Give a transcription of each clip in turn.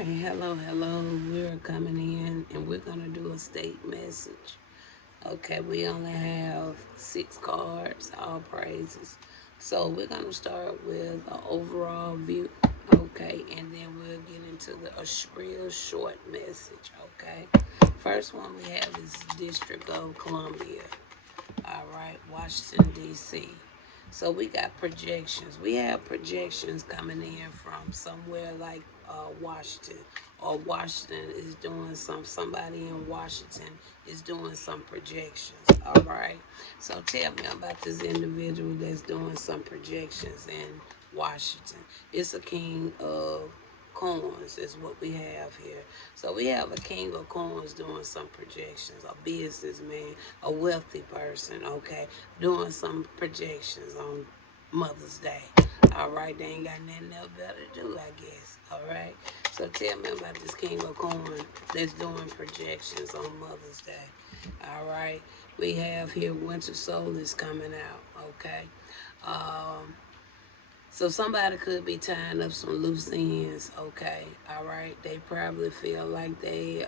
right, hello. We're coming in and we're going to do a state message. Okay, we only have 6 cards, all praises. So we're going to start with an overall view. Okay, and then we'll get into a real short message. Okay, first one we have is District of Columbia. All right, Washington, D.C. So we got projections. We have projections coming in from somewhere like Washington, or Washington is doing somebody in Washington is doing some projections. All right. So tell me about this individual that's doing some projections in Washington. It's a king of coins is what we have here. So we have a king of coins doing some projections, a businessman, a wealthy person, okay, doing some projections on Mother's Day. All right, they ain't got nothing else better to do, I guess. All right. So tell me about this king of coin that's doing projections on Mother's Day. All right. We have here winter solstice coming out. Okay. Um, so somebody could be tying up some loose ends, okay, all right. They probably feel like they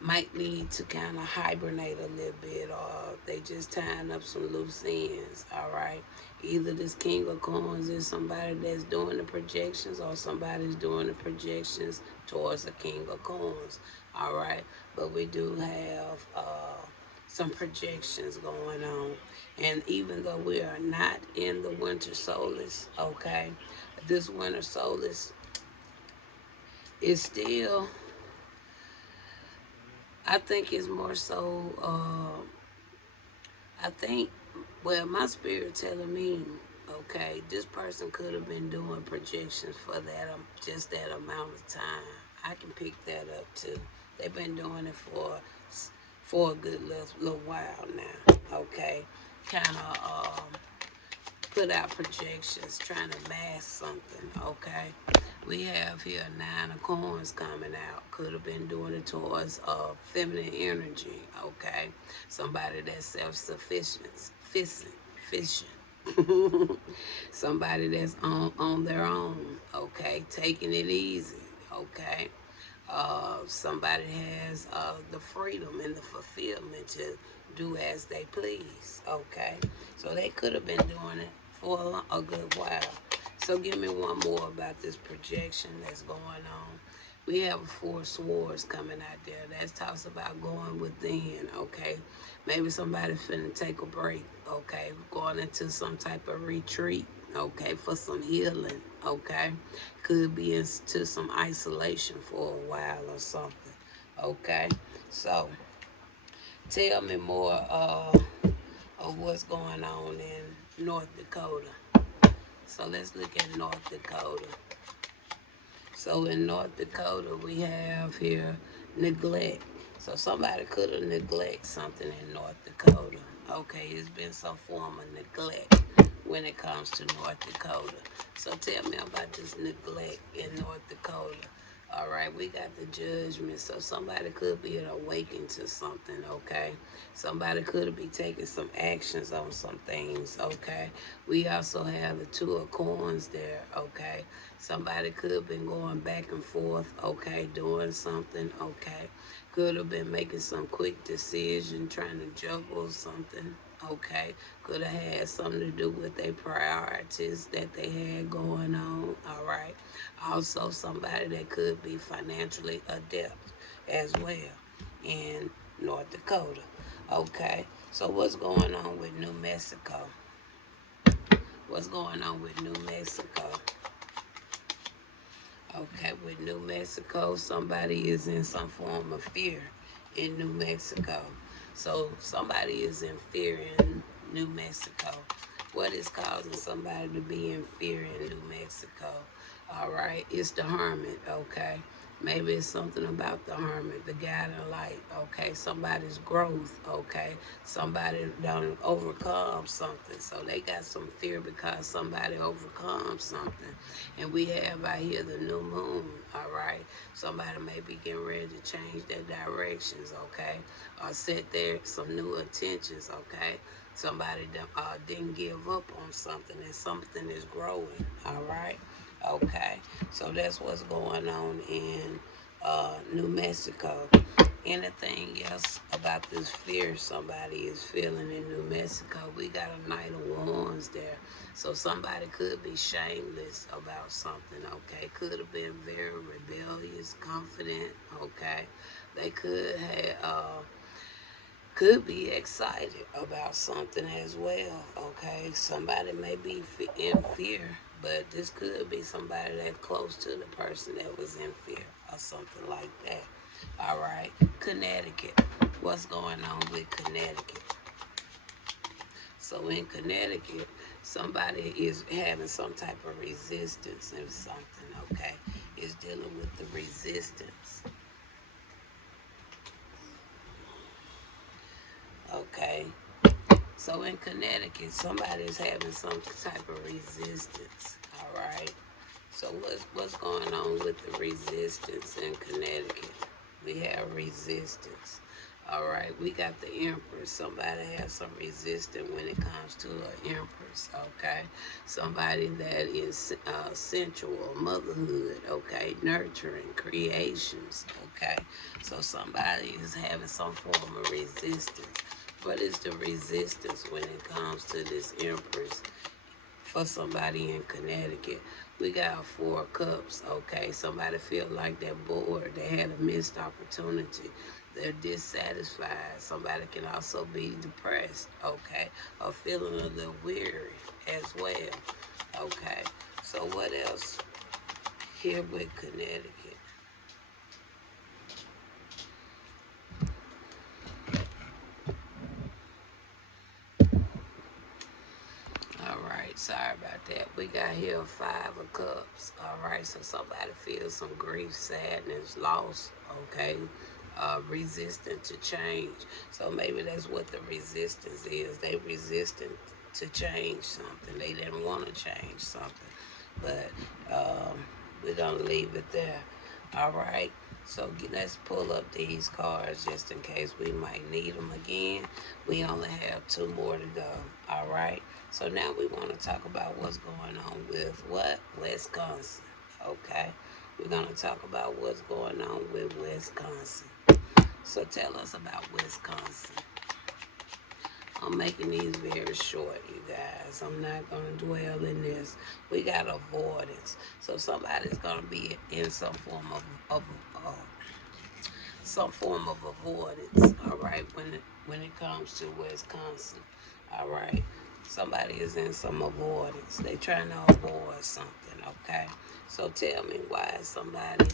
might need to kind of hibernate a little bit, or they just tying up some loose ends, all right. Either this king of coins is somebody that's doing the projections, or somebody's doing the projections towards the king of coins, all right. But we do have some projections going on. And even though we are not in the winter solstice, okay, this winter solstice is still, I think it's more so, I think, well, my spirit telling me, okay, this person could have been doing projections for that, just that amount of time. I can pick that up too. They've been doing it for a good little while now, okay, kind of put out projections trying to mask something, okay? We have here 9 of coins coming out. Could have been doing it towards feminine energy, okay? Somebody that's self-sufficient, efficient. Somebody that's on their own, okay? Taking it easy, okay? Somebody has the freedom and the fulfillment to do as they please. Okay, so they could have been doing it for a good while. So give me one more about this projection that's going on. We have 4 swords coming out there. That talks about going within, okay? Maybe somebody finna take a break, okay? Going into some type of retreat, okay, for some healing, okay? Could be into some isolation for a while or something, okay? So tell me more of what's going on in North Dakota. So let's look at North Dakota. So in North Dakota, we have here neglect. So somebody could have neglected something in North Dakota. Okay, it's been some form of neglect when it comes to North Dakota. So tell me about this neglect in North Dakota. All right, we got the judgment. So somebody could be awakened to something, okay? Somebody could be taking some actions on some things, okay? We also have the 2 of coins there, okay? Somebody could have been going back and forth, okay, doing something, okay? Could have been making some quick decision, trying to juggle something, okay? Could have had something to do with their priorities that they had going on, all right? Also, somebody that could be financially adept as well in North Dakota, okay? So what's going on with New Mexico? What's going on with New Mexico? Okay, with New Mexico, somebody is in some form of fear in New Mexico. So somebody is in fear in New Mexico. What is causing somebody to be in fear in New Mexico? All right, it's the hermit, okay? Maybe it's something about the hermit, the guiding light, okay? Somebody's growth, okay? Somebody done overcome something. So they got some fear because somebody overcome something. And we have out here the new moon, all right? Somebody may be getting ready to change their directions, okay? Or set their some new intentions, okay? Somebody didn't give up on something, and something is growing, all right? Okay, so that's what's going on in New Mexico. Anything else about this fear somebody is feeling in New Mexico? We got a night of wands there. So somebody could be shameless about something, okay? Could have been very rebellious, confident, okay? They could be excited about something as well, okay? Somebody may be in fear, but this could be somebody that's close to the person that was in fear or something like that. All right, Connecticut. What's going on with Connecticut? So in Connecticut, somebody is having some type of resistance or something, okay? Is dealing with the resistance, okay? So in Connecticut, somebody is having some type of resistance, all right? So what's going on with the resistance in Connecticut? We have resistance. All right, we got the Empress. Somebody has some resistance when it comes to an Empress. Okay, somebody that is sensual, motherhood. Okay, nurturing, creations. Okay, so somebody is having some form of resistance. What is the resistance when it comes to this Empress? For somebody in Connecticut. We got 4 cups, okay? Somebody feel like they're bored. They had a missed opportunity. They're dissatisfied. Somebody can also be depressed, okay? Or feeling a little weary as well, okay? So what else here with Connecticut? All right, sorry about that. We got here 5 of cups. All right, so somebody feels some grief, sadness, loss. Okay, resistant to change. So maybe that's what the resistance is. They resistant to change something. They didn't want to change something, but we're gonna leave it there. All right. So let's pull up these cards just in case we might need them again. We only have 2 more to go. All right. So now we want to talk about what's going on with what? Wisconsin. Okay. We're going to talk about what's going on with Wisconsin. So tell us about Wisconsin. I'm making these very short, you guys. I'm not going to dwell in this. We got avoidance. So somebody's going to be in some form of avoidance, all right, when it comes to Wisconsin, all right. Somebody is in some avoidance. They trying to avoid something, okay? So tell me, why is somebody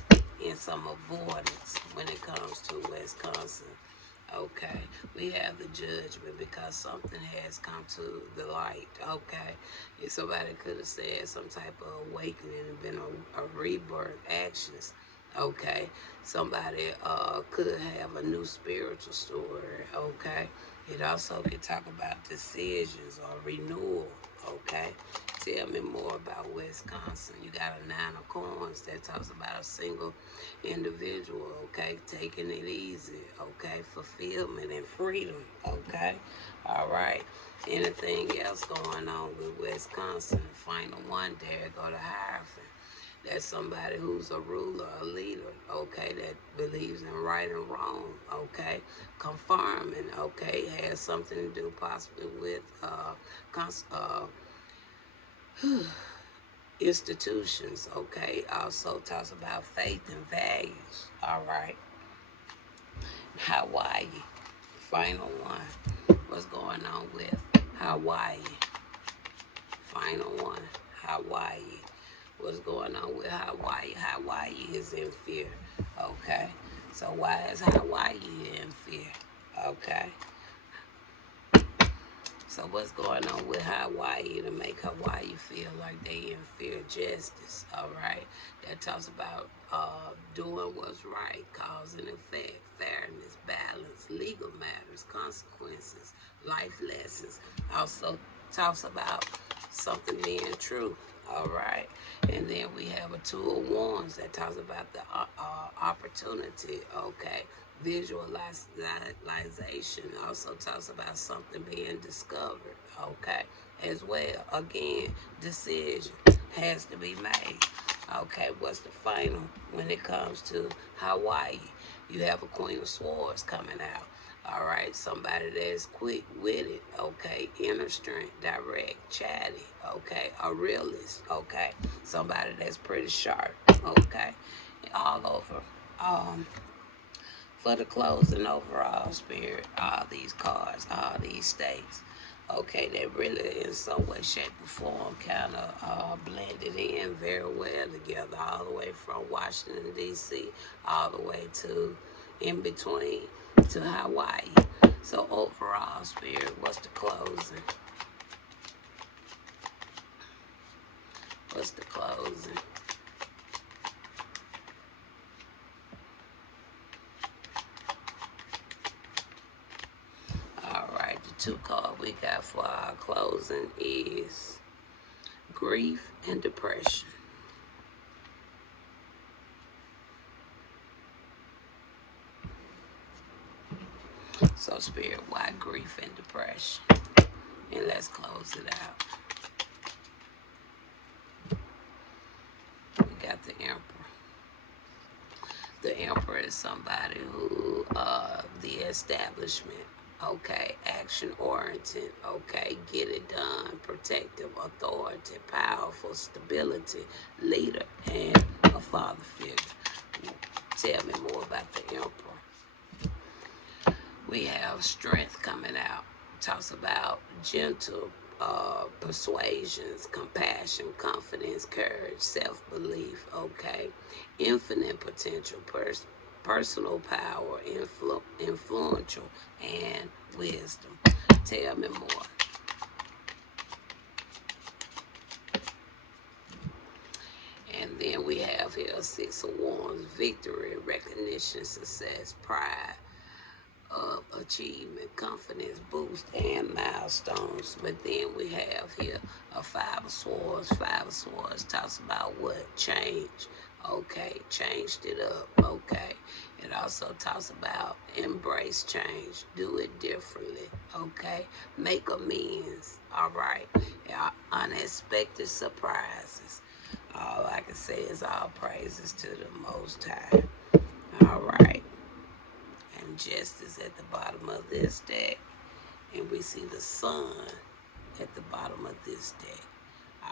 in some avoidance when it comes to Wisconsin? Okay, we have the judgment because something has come to the light. Okay, if somebody could have said some type of awakening and been a rebirth actions. Okay, somebody could have a new spiritual story. Okay, it also could talk about decisions or renewal. Okay, tell me more about Wisconsin. You got a 9 of coins that talks about a single individual, okay, taking it easy, okay, fulfillment and freedom, okay, all right. Anything else going on with Wisconsin? Final one, there go to Hierophant. That's somebody who's a ruler, a leader, okay, that believes in right and wrong, okay, confirming, okay, has something to do possibly with institutions, okay, also talks about faith and values, all right. Hawaii, final one. What's going on with Hawaii? Final one, Hawaii. What's going on with Hawaii? Hawaii is in fear. Okay. So why is Hawaii in fear? Okay. So what's going on with Hawaii to make Hawaii feel like they in fear of justice? All right. That talks about doing what's right, cause and effect, fairness, balance, legal matters, consequences, life lessons. Also talks about something being true. All right. And then we have a 2 of wands that talks about the opportunity. Okay. Visualization also talks about something being discovered. Okay. As well. Again, decision has to be made. Okay, what's the final when it comes to Hawaii? You have a Queen of Swords coming out. All right, somebody that's quick witted, okay, inner strength, direct, chatty, okay, a realist, okay, somebody that's pretty sharp, okay, all over. Um, for the closing overall spirit, all these cards, all these states, okay, they really in some way, shape, or form kind of blended in very well together, all the way from Washington, D.C., all the way to in between to Hawaii. So overall spirit, what's the closing? What's the closing? All right, the two card we got for our closing is grief and depression. So spirit, why grief and depression? And let's close it out. We got the emperor. The emperor is somebody who, the establishment, okay, action oriented, okay, get it done, protective, authority, powerful, stability, leader, and a father figure. Tell me more about the emperor. We have strength coming out. Talks about gentle persuasions, compassion, confidence, courage, self-belief, okay? Infinite potential, personal power, influential, and wisdom. Tell me more. And then we have here Six of Wands, victory, recognition, success, pride, of achievement, confidence boost, and milestones. But then we have here a Five of Swords. Five of Swords talks about what? Change. Okay, changed it up. Okay. It also talks about embrace change, do it differently. Okay, make amends. All right, unexpected surprises. All I can say is all praises to the Most High. All right. And justice at the bottom of this deck. And we see the sun at the bottom of this deck.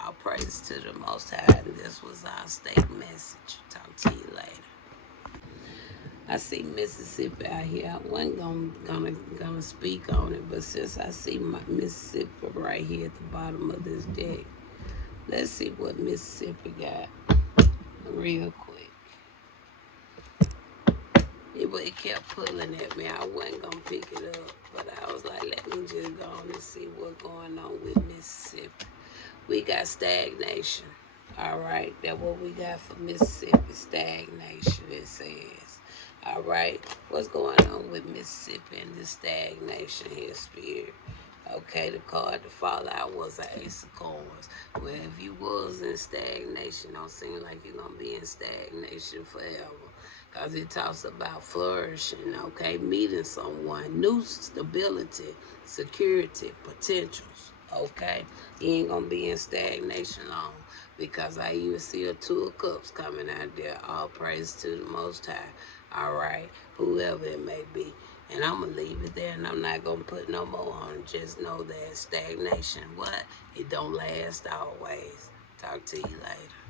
All praise to the Most High. And this was our state message. Talk to you later. I see Mississippi out here. I wasn't gonna speak on it, but since I see my Mississippi right here at the bottom of this deck, let's see what Mississippi got real quick. It kept pulling at me. I wasn't gonna pick it up, but I was like, let me just go on and see what's going on with Mississippi. We got stagnation. All right, that's what we got for Mississippi. Stagnation, it says. All right, what's going on with Mississippi and this stagnation here, Spirit? Okay, the card to fall out was an Ace of Coins. Well, if you was in stagnation, don't seem like you're going to be in stagnation forever. Because it talks about flourishing, okay, meeting someone, new stability, security, potentials, okay? You ain't going to be in stagnation long because I even see a Two of Cups coming out there. All praise to the Most High, all right, whoever it may be. And I'm going to leave it there, and I'm not going to put no more on it. Just know that stagnation, what? It don't last always. Talk to you later.